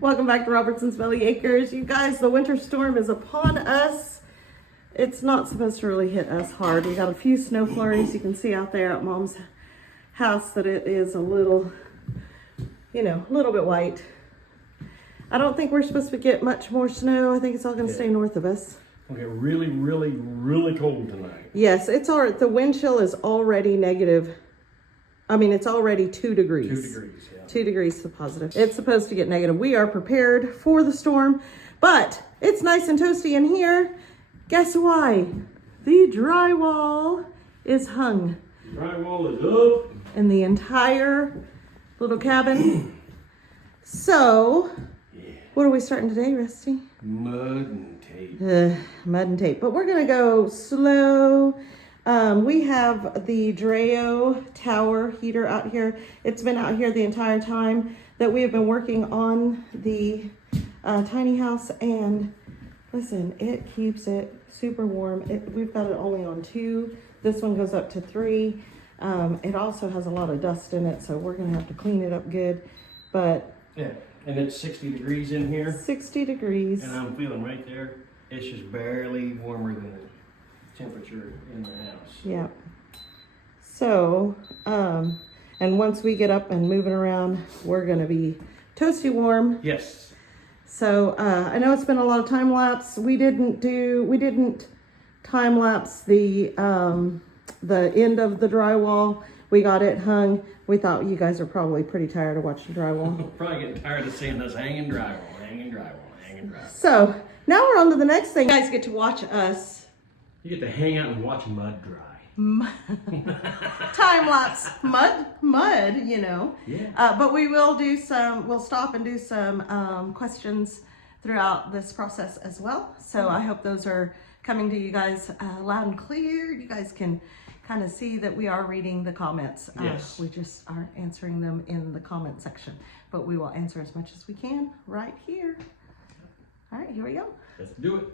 Welcome back to Robertson's Belly Acres. You guys, the winter storm is upon us. It's not supposed to really hit us hard. We got a few snow flurries. You can see out there at Mom's house that it is a little, a little bit white. I don't think we're supposed to get much more snow. I think it's all going to stay north of us. It'll get really, really, really cold tonight. Yes, the wind chill is already negative. I mean, it's already 2 degrees. 2 degrees, yeah. 2 degrees to positive. It's supposed to get negative. We are prepared for the storm, but it's nice and toasty in here. Guess why? The drywall is hung. The drywall is up. In the entire little cabin. So, what are we starting today, Rusty? Mud and tape. Mud and tape. But we're going to go slow. We have the Dreo tower heater out here. It's been out here the entire time that we have been working on the tiny house. And listen, it keeps it super warm. We've got it only on 2. This one goes up to 3. It also has a lot of dust in it, so we're going to have to clean it up good. But yeah, and it's 60 degrees in here. 60 degrees. And I'm feeling right there. It's just barely warmer than the temperature in the house. Yeah. So, and once we get up and moving around, we're going to be toasty warm. Yes. So, I know it's been a lot of time lapse. We didn't time lapse the end of the drywall. We got it hung. We thought you guys are probably pretty tired of watching drywall. Probably getting tired of seeing us hanging drywall. So, now we're on to the next thing. You guys get to watch us. You get to hang out and watch mud dry. Time lapse mud, Yeah. but we'll stop and do some questions throughout this process as well. So I hope those are coming to you guys loud and clear. You guys can kind of see that we are reading the comments. Yes. We just aren't answering them in the comment section, but we will answer as much as we can right here. All right, here we go. Let's do it.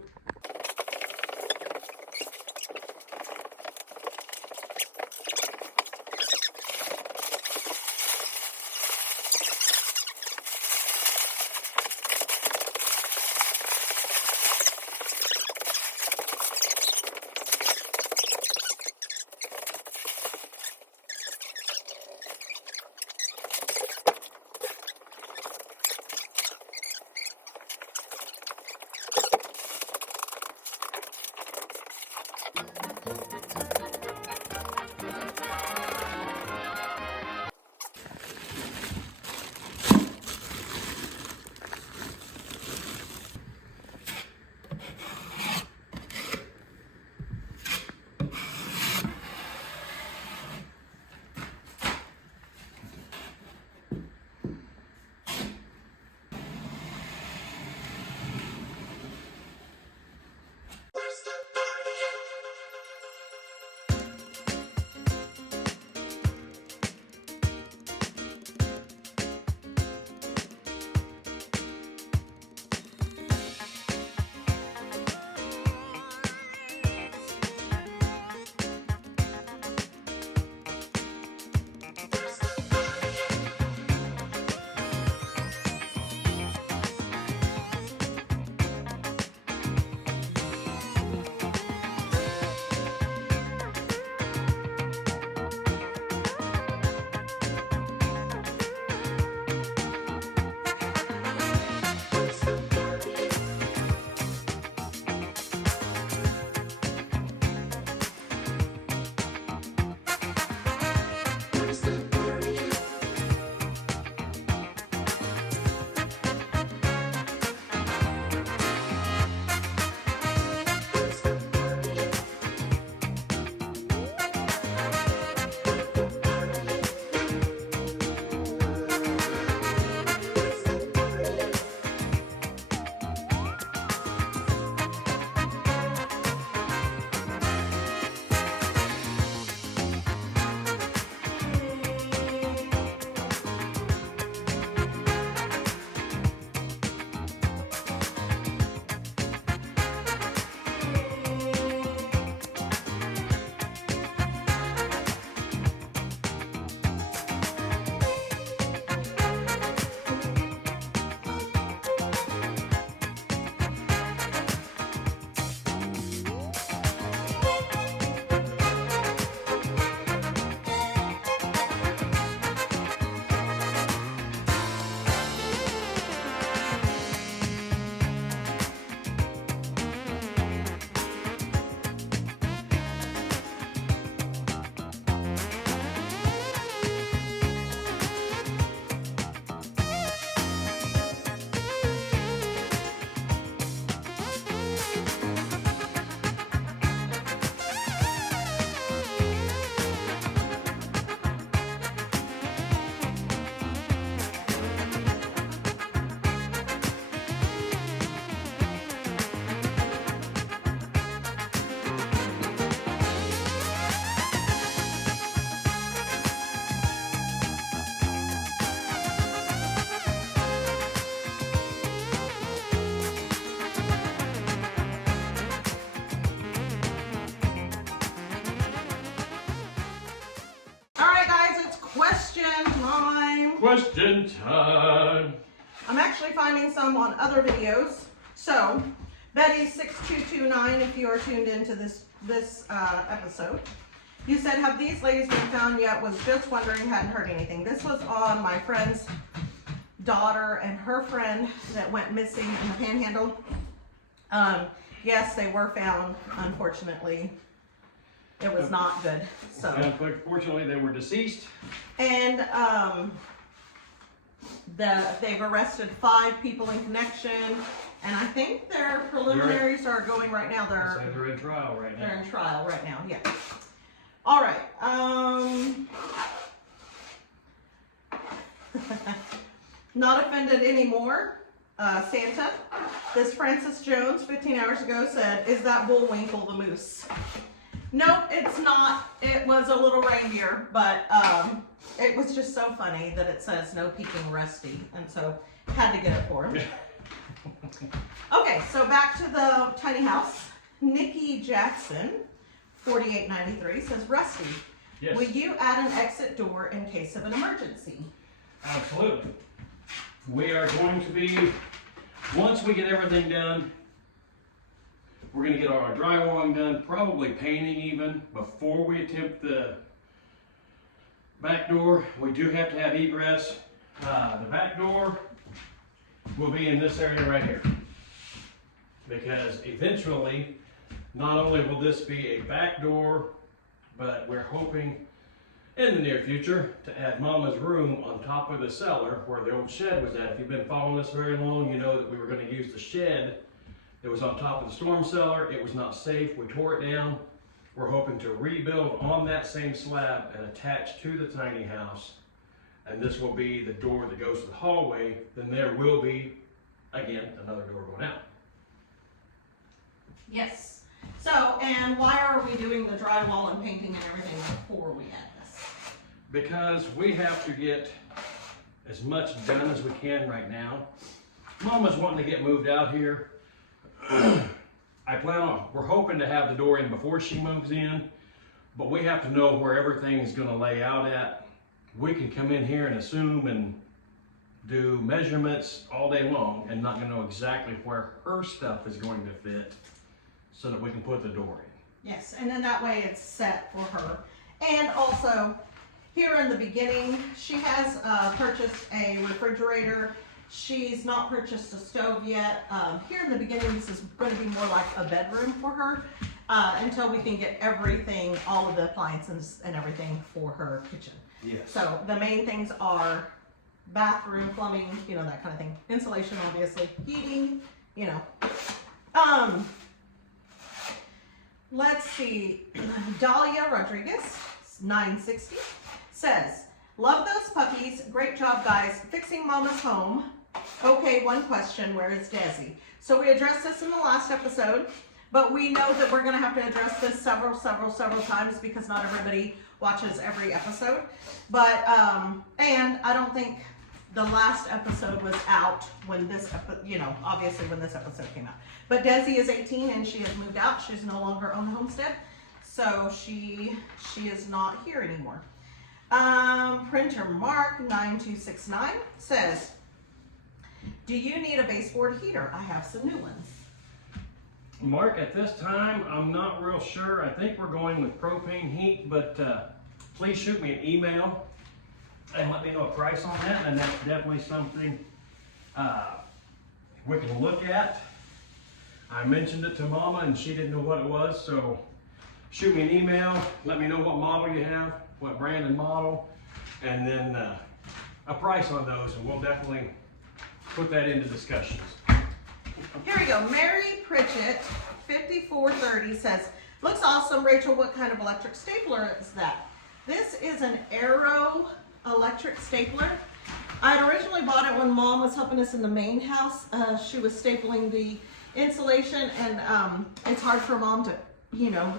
question time. I'm actually finding some on other videos. So, Betty6229, if you are tuned into this episode, you said, have these ladies been found yet? Was just wondering, hadn't heard anything. This was on my friend's daughter and her friend that went missing in the Panhandle. Yes, they were found. Unfortunately, it was not good. So, Unfortunately, they were deceased. And they've arrested 5 people in connection, and I think their preliminaries are going right now. They're in trial right now. They're in trial right now. Yeah. All right. Not offended anymore. Santa. This Francis Jones 15 hours ago said, "Is that Bullwinkle the moose?" Nope, it's not. It was a little reindeer, but it was just so funny that it says no peeking Rusty, and so had to get it for him. Okay, so back to the tiny house. Nikki Jackson, 4893, says, Rusty, Yes. will you add an exit door in case of an emergency? Absolutely. We are going to be, once we get everything done, we're going to get our drywalling done, probably painting even, before we attempt the back door. We do have to have egress. The back door will be in this area right here. Because eventually, not only will this be a back door, but we're hoping in the near future to add Mama's room on top of the cellar where the old shed was at. If you've been following us very long, you know that we were going to use the shed that was on top of the storm cellar. It was not safe. We tore it down. We're hoping to rebuild on that same slab and attach to the tiny house. And this will be the door that goes to the hallway. Then there will be, again, another door going out. Yes. So, and why are we doing the drywall and painting and everything before we add this? Because we have to get as much done as we can right now. Mama's wanting to get moved out here. We're hoping to have the door in before she moves in, but we have to know where everything is going to lay out at. We can come in here and assume and do measurements all day long and not going to know exactly where her stuff is going to fit so that we can put the door in. Yes, and then that way it's set for her. And also, here in the beginning, she has purchased a refrigerator. She's not purchased a stove yet. Here in the beginning, this is going to be more like a bedroom for her until we can get everything, all of the appliances and everything for her kitchen. Yes. So the main things are bathroom, plumbing, you know, that kind of thing. Insulation, obviously. Heating, you know. Let's see. Dahlia Rodriguez, 960, says, love those puppies. Great job, guys. Fixing Mama's home. Okay, one question. Where is Desi? So we addressed this in the last episode, but we know that we're going to have to address this several times because not everybody watches every episode. But, and I don't think the last episode was out when this, obviously when this episode came out. But Desi is 18 and she has moved out. She's no longer on the homestead. So she is not here anymore. Printer Mark 9269 says, do you need a baseboard heater? I have some new ones. Mark, at this time, I'm not real sure. I think we're going with propane heat, but please shoot me an email and let me know a price on that. And that's definitely something we can look at. I mentioned it to Mama and she didn't know what it was, so shoot me an email, let me know what model you have, what brand and model, and then a price on those, and we'll definitely put that into discussions. Here we go. Mary Pritchett, 5430 says, looks awesome. Rachel, what kind of electric stapler is that? This is an Arrow electric stapler. I had originally bought it when Mom was helping us in the main house. She was stapling the insulation, and it's hard for Mom to,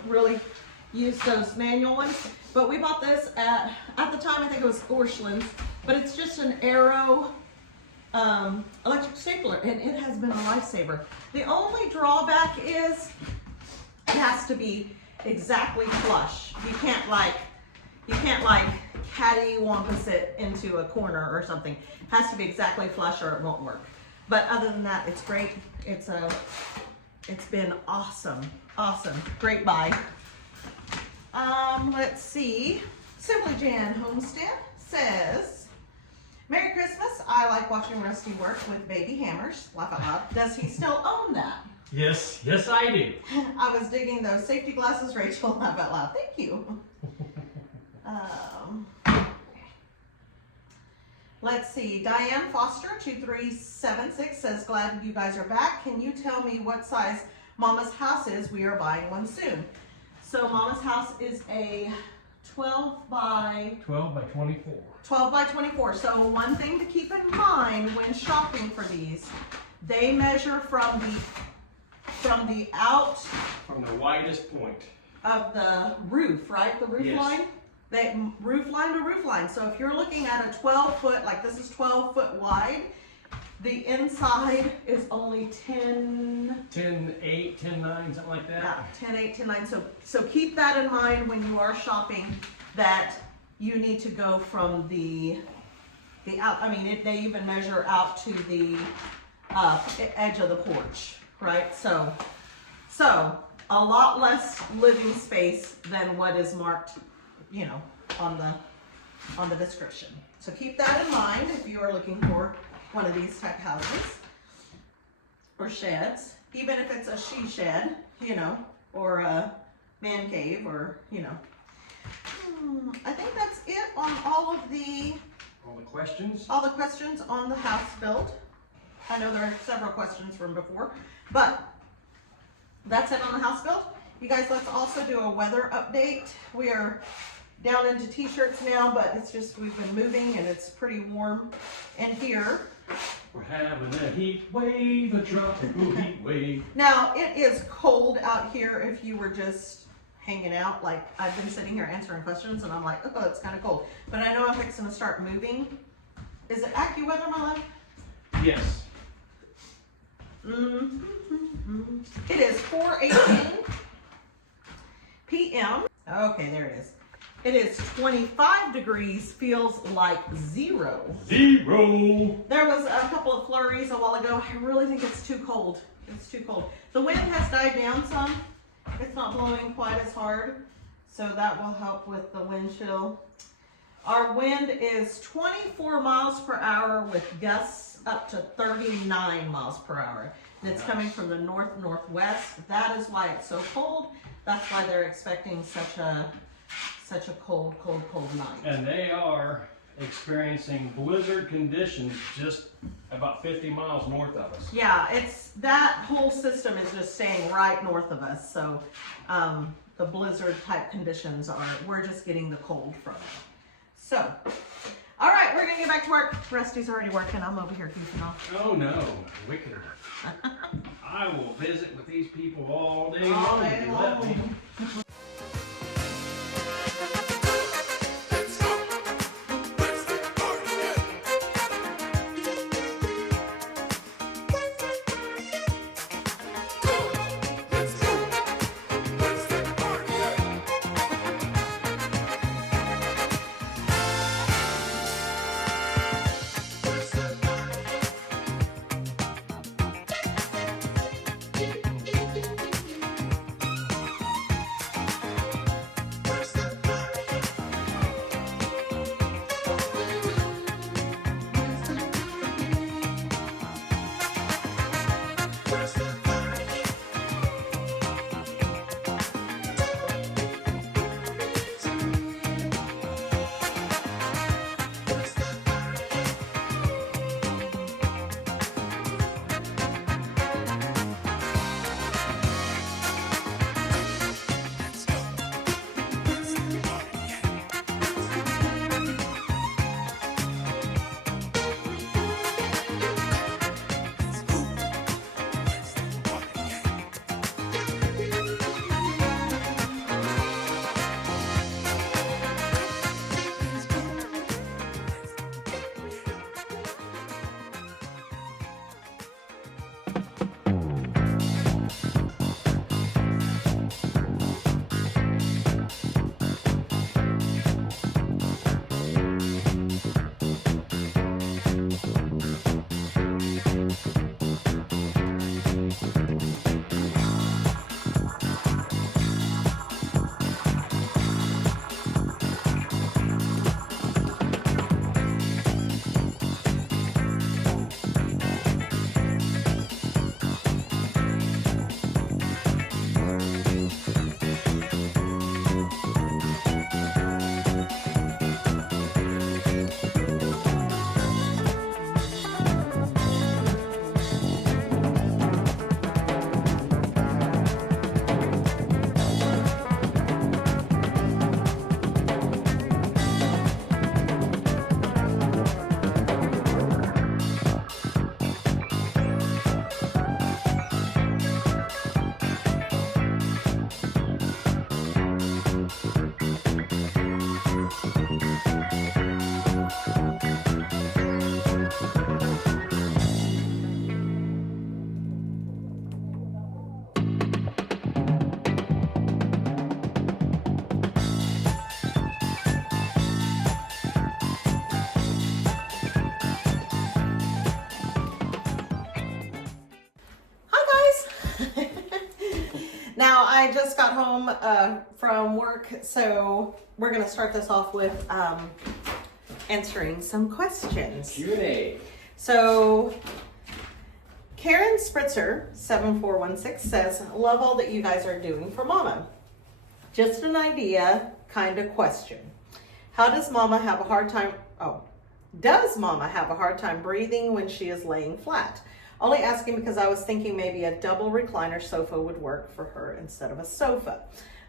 really use those manual ones. But we bought this at the time, I think it was Orscheln's, but it's just an Arrow electric stapler, and it has been a lifesaver. The only drawback is it has to be exactly flush. You can't cattywonkus it into a corner or something. It has to be exactly flush or it won't work. But other than that, it's great. It's been awesome, awesome. Great buy. Let's see. Simply Jan Homestead says, Merry Christmas. I like watching Rusty work with baby hammers. Laugh out loud. Does he still own that? Yes, I do. I was digging those safety glasses, Rachel. Laugh out loud. Thank you. Let's see. Diane Foster 2376 says, glad you guys are back. Can you tell me what size Mama's house is? We are buying one soon. So Mama's house is a 12 by 24. 12 by 24. So one thing to keep in mind when shopping for these, they measure from the widest point of the roof, right? The roof Yes. line? Roof line to roof line. So if you're looking at a 12 foot, like this is 12 foot wide, the inside is only 10, 10.8, 10.9, something like that. yeah, 10, 8, 10, 9. So keep that in mind when you are shopping, that you need to go from the out, I mean, they even measure out to the edge of the porch, right? So a lot less living space than what is marked, you know, on the description. So keep that in mind if you are looking for one of these type houses or sheds, even if it's a she shed, you know, or a man cave, or, you know. I think that's it on all the questions on the house build. I know there are several questions from before, but that's it on the house build. You guys, let's also do a weather update. We are down into t-shirts now, but it's just, we've been moving and it's pretty warm in here. We're having a heat wave, a tropical heat wave. Now, it is cold out here if you were just hanging out. Like, I've been sitting here answering questions and I'm like, oh, it's kind of cold. But I know I'm fixing to start moving. Is it AccuWeather, my love? Yes. It is 4:18 p.m. Okay, there it is. It is 25 degrees, feels like 0. There was a couple of flurries a while ago. I really think it's too cold. It's too cold. The wind has died down some. It's not blowing quite as hard, so that will help with the wind chill. Our wind is 24 miles per hour with gusts up to 39 miles per hour. And it's coming from the north-northwest. That is why it's so cold. That's why they're expecting such a cold night. And they are experiencing blizzard conditions just about 50 miles north of us. Yeah, it's that whole system is just staying right north of us. So the blizzard type conditions we're just getting the cold from it. So, all right, we're gonna get back to work. Rusty's already working. I'm over here goofing off. Oh no, wicked. I will visit with these people all day All long. day if you let me. long. I just got home from work, so we're gonna start this off with answering some questions. Q&A. So Karen Spritzer 7416 says, love all that you guys are doing for Mama. Just an idea kind of question. How does Mama have a hard time, does Mama have a hard time breathing when she is laying flat? Only asking because I was thinking maybe a double recliner sofa would work for her instead of a sofa.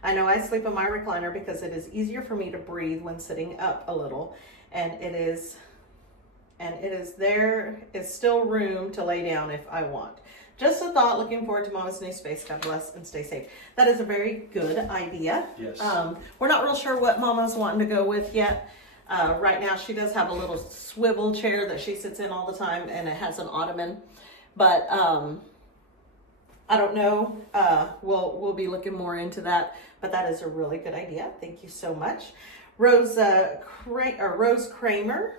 I know I sleep in my recliner because it is easier for me to breathe when sitting up a little, and there is still room to lay down if I want. Just a thought, looking forward to Mama's new space. God bless and stay safe. That is a very good idea. Yes. We're not real sure what Mama's wanting to go with yet. Right now she does have a little swivel chair that she sits in all the time, and it has an ottoman. But I don't know. We'll be looking more into that. But that is a really good idea. Thank you so much. Rose Kramer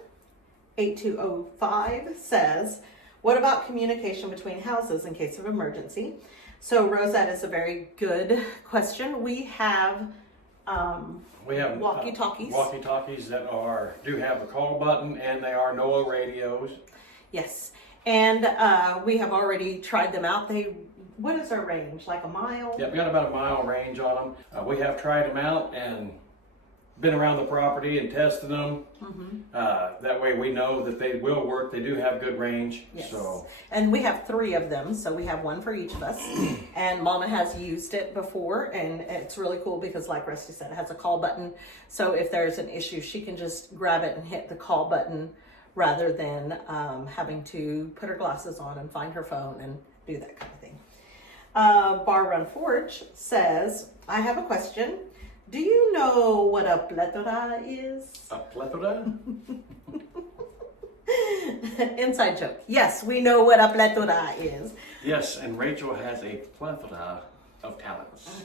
8205 says, what about communication between houses in case of emergency? So Rose, that is a very good question. We have walkie-talkies. Walkie-talkies that do have a call button, and they are NOAA radios. Yes. And we have already tried them out. What is our range? Like a mile? Yeah, we got about a mile range on them. We have tried them out and been around the property and tested them. That way we know that they will work. They do have good range. Yes. So. And we have 3 of them, so we have one for each of us. And Mama has used it before, and it's really cool because, like Rusty said, it has a call button. So if there's an issue, she can just grab it and hit the call button rather than having to put her glasses on and find her phone and do that kind of thing. Bar Run Forge says, I have a question. Do you know what a plethora is? A plethora? Inside joke. Yes, we know what a plethora is. Yes, and Rachel has a plethora of talents.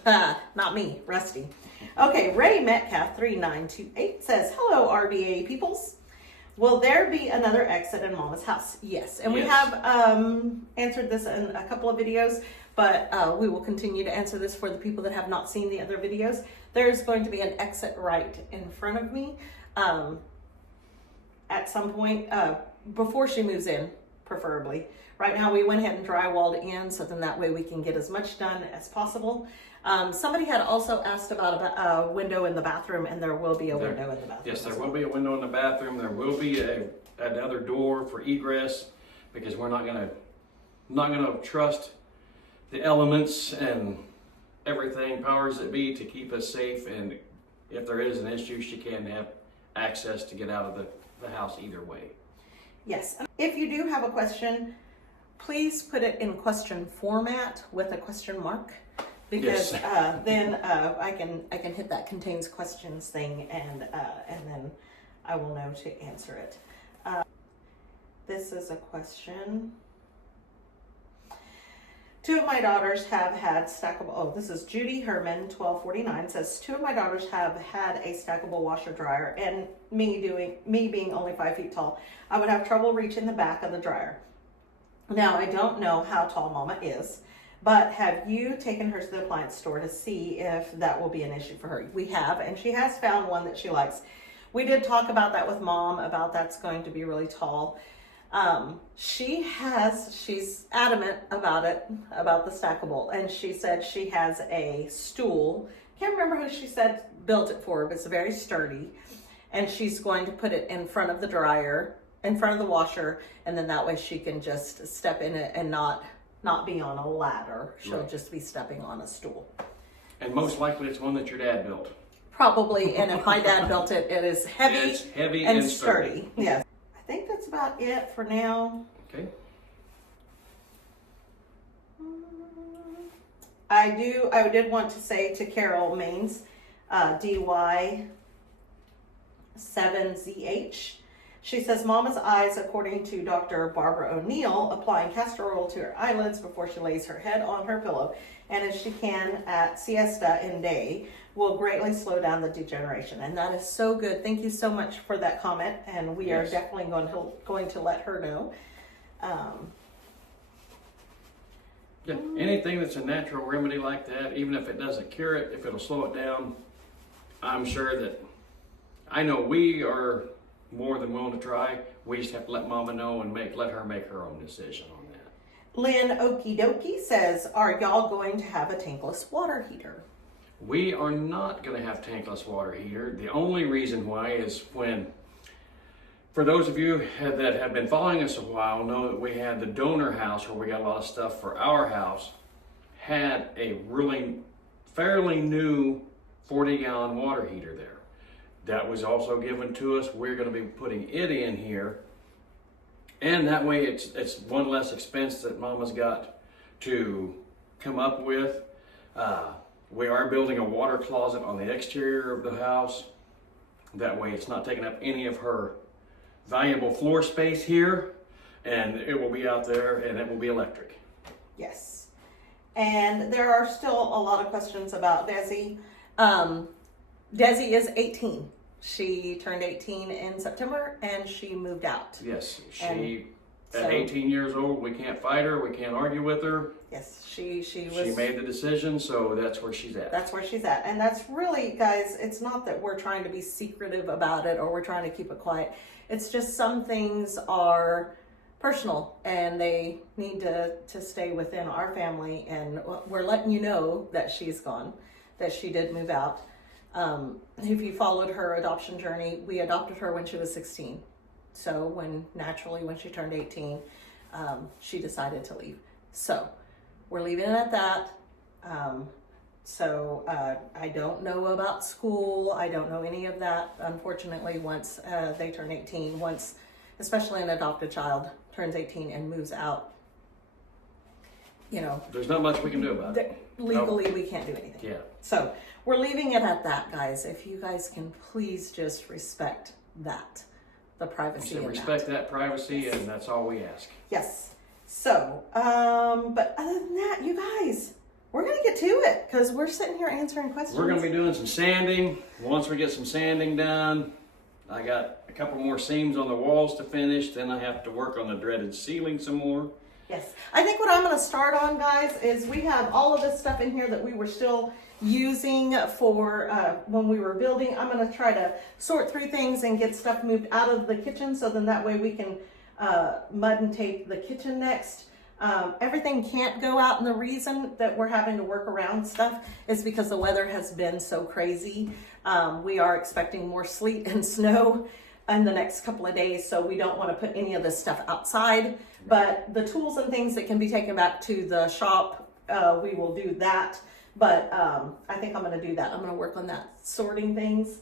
Not me, Rusty. Okay, Ray Metcalf 3928 says, hello RBA peoples. Will there be another exit in Mama's house? Yes, and we have answered this in a couple of videos, but we will continue to answer this for the people that have not seen the other videos. There's going to be an exit right in front of me at some point before she moves in, preferably. Right now we went ahead and drywalled in, so then that way we can get as much done as possible. Somebody had also asked about a window in the bathroom, and there will be a window in the bathroom. Yes, there will be a window in the bathroom. There will be another door for egress, because we're not gonna trust the elements and everything, powers that be, to keep us safe. And if there is an issue, she can have access to get out of the house either way. Yes. If you do have a question, please put it in question format with a question mark, because yes. Then I can hit that contains questions thing, and then I will know to answer it. This is a question. 2 of my daughters have had stackable, this is Judy Herman 1249 says, 2 of my daughters have had a stackable washer dryer, and me being only 5 feet tall, I would have trouble reaching the back of the dryer. Now, I don't know how tall Mama is, but have you taken her to the appliance store to see if that will be an issue for her? We have, and she has found one that she likes. We did talk about that with Mom, about that's going to be really tall. She's adamant about it, about the stackable, and she said she has a stool. Can't remember who she said built it for, but it's very sturdy, and she's going to put it in front of the dryer, in front of the washer, and then that way she can just step in it and not be on a ladder. She'll Right. just be stepping on a stool. And most likely it's one that your dad built. Probably, and if my dad built it, it is heavy, It's heavy and and sturdy. Yes. I think that's about it for now. Okay. I did want to say to Carol Maines, DY7ZH, she says, Mama's eyes, according to Dr. Barbara O'Neill, applying castor oil to her eyelids before she lays her head on her pillow, and if she can at siesta in day, will greatly slow down the degeneration. And that is so good. Thank you so much for that comment, and we are Yes. definitely going to let her know. Yeah, anything that's a natural remedy like that, even if it doesn't cure it, if it'll slow it down, I'm sure that, I know we are more than willing to try. We just have to let Mama know and let her make her own decision on that. Lynn Okie Dokie says, are y'all going to have a tankless water heater? We are not going to have tankless water heater. The only reason why is for those of you that have been following us a while, know that we had the donor house where we got a lot of stuff for our house, had a really fairly new 40-gallon water heater there. That was also given to us. We're going to be putting it in here. And that way it's one less expense that Mama's got to come up with. We are building a water closet on the exterior of the house. That way it's not taking up any of her valuable floor space here, and it will be out there, and it will be electric. Yes. And there are still a lot of questions about Desi. Desi is 18. She turned 18 in September, and she moved out. Yes, So, at 18 years old, we can't fight her, we can't argue with her. Yes, she She made the decision, so that's where she's at. That's where she's at. And that's really, guys, it's not that we're trying to be secretive about it or we're trying to keep it quiet. It's just some things are personal and they need to stay within our family. And we're letting you know that she's gone, that she did move out. If you followed her adoption journey, we adopted her when she was 16. So when she turned 18, she decided to leave. So we're leaving it at that. I don't know about school. I don't know any of that. Unfortunately, once they turn 18, especially an adopted child turns 18 and moves out, there's not much we can do about it. Legally, we can't do anything. Yeah. So we're leaving it at that, guys. If you guys can please just respect that, the privacy. So respect that privacy, Yes. and that's all we ask. Yes. So, but other than that, you guys, we're going to get to it because we're sitting here answering questions. We're going to be doing some sanding. Once we get some sanding done, I got a couple more seams on the walls to finish. Then I have to work on the dreaded ceiling some more. Yes. I think what I'm going to start on, guys, is we have all of this stuff in here that we were still using for when we were building. I'm going to try to sort through things and get stuff moved out of the kitchen so then that way we can mud and tape the kitchen next. Everything can't go out, and the reason that we're having to work around stuff is because the weather has been so crazy. We are expecting more sleet and snow in the next couple of days, so we don't want to put any of this stuff outside. But the tools and things that can be taken back to the shop, we will do that. But I think I'm going to do that. I'm going to work on that, sorting things.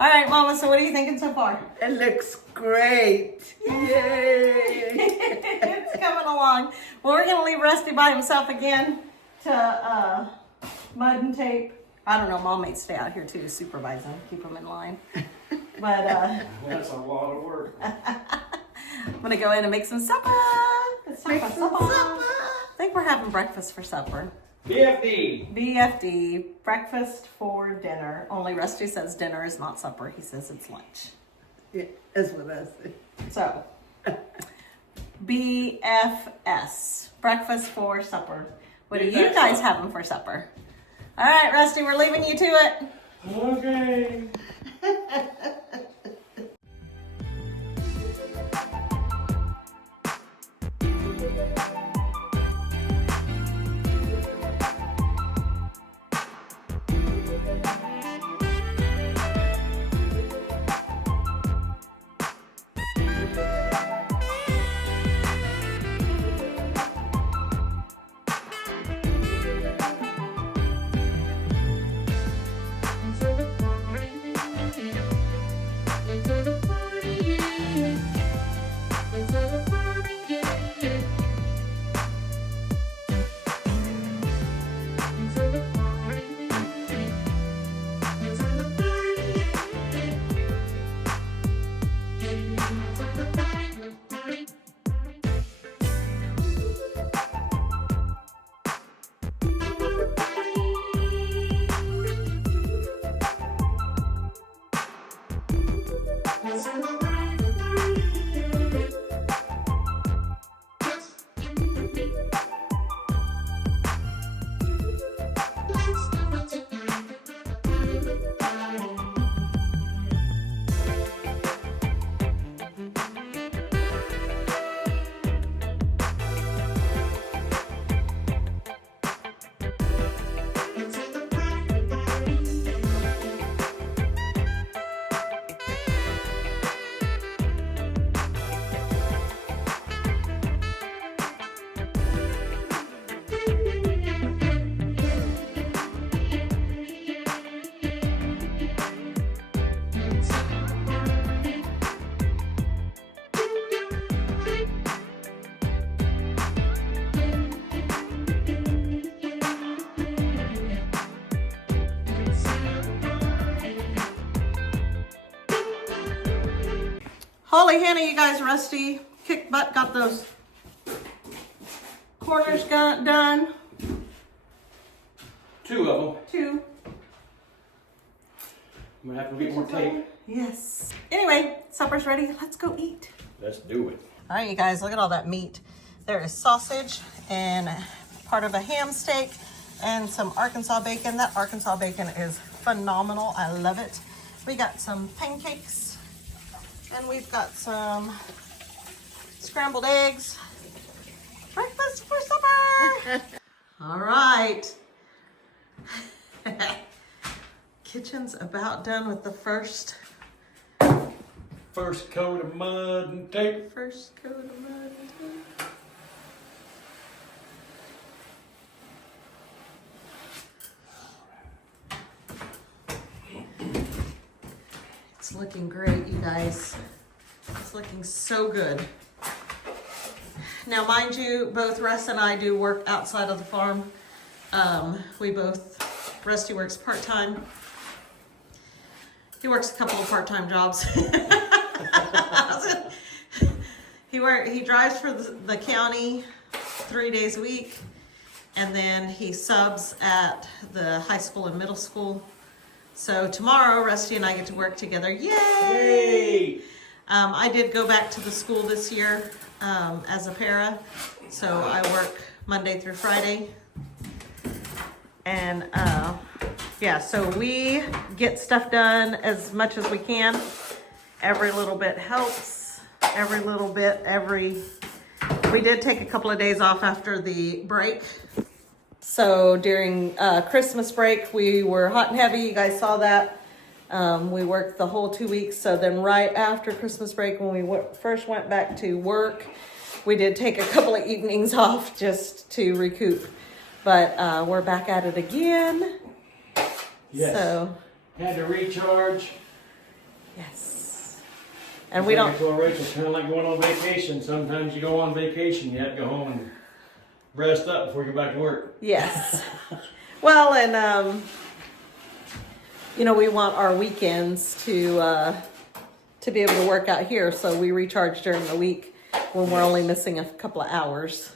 All right, Mama, so what are you thinking so far? It looks great. Yay! It's coming along. Well, we're going to leave Rusty by himself again to mud and tape. I don't know, Mom may stay out here too, supervising, keep him in line. But That's a lot of work. I'm going to go in and make some supper. Make some supper. I think we're having breakfast for supper. BFD. BFD, breakfast for dinner. Only Rusty says dinner is not supper. He says it's lunch. Yeah, that's what I said. So, BFS, breakfast for supper. What are you guys having for supper? All right, Rusty, we're leaving you to it. Okay. Holy Hannah, you guys, Rusty kicked butt, got those corners done. 2 of them. 2. I'm gonna have to get more tape. Yes. Anyway, supper's ready. Let's go eat. Let's do it. All right, you guys, look at all that meat. There is sausage and part of a ham steak and some Arkansas bacon. That Arkansas bacon is phenomenal. I love it. We got some pancakes and we've got some scrambled eggs. Breakfast for supper. All right. Kitchen's about done with the first coat of mud and tape. First coat of mud and tape. It's looking great, you guys. It's looking so good. Now, mind you, both Russ and I do work outside of the farm. Rusty works part-time. He works a couple of part-time jobs. He drives for the county 3 days a week, and then he subs at the high school and middle school. So tomorrow, Rusty and I get to work together. Yay! Yay! I did go back to the school this year as a para, so I work Monday through Friday. And yeah, so we get stuff done as much as we can. Every little bit helps. Every little bit, we did take a couple of days off after the break. So during Christmas break, we were hot and heavy. You guys saw that. We worked the whole 2 weeks. So then right after Christmas break, when we first went back to work, we did take a couple of evenings off just to recoup. But we're back at it again. Yes. So Had to recharge. Yes. And we don't. Well, Rachel, it's kind of like going on vacation. Sometimes you go on vacation, you have to go home and rest up before you go back to work. Yes. Well, and you know, we want our weekends to be able to work out here, so we recharge during the week when we're only missing a couple of hours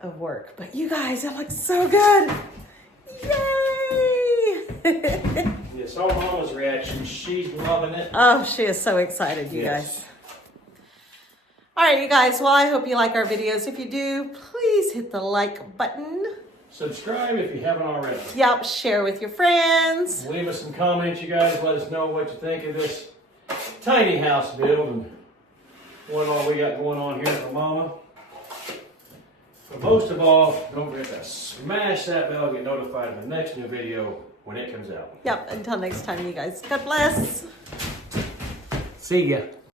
of work. But you guys, it looks so good. Yay! Yeah, saw Mama's reaction. She's loving it. Oh, she is so excited, you guys. All right, you guys. Well, I hope you like our videos. If you do, please hit the like button. Subscribe if you haven't already. Yep, share with your friends. Leave us some comments, you guys. Let us know what you think of this tiny house build and what all we got going on here for Mama. But most of all, don't forget to smash that bell and get notified of the next new video when it comes out. Yep, until next time, you guys. God bless. See ya.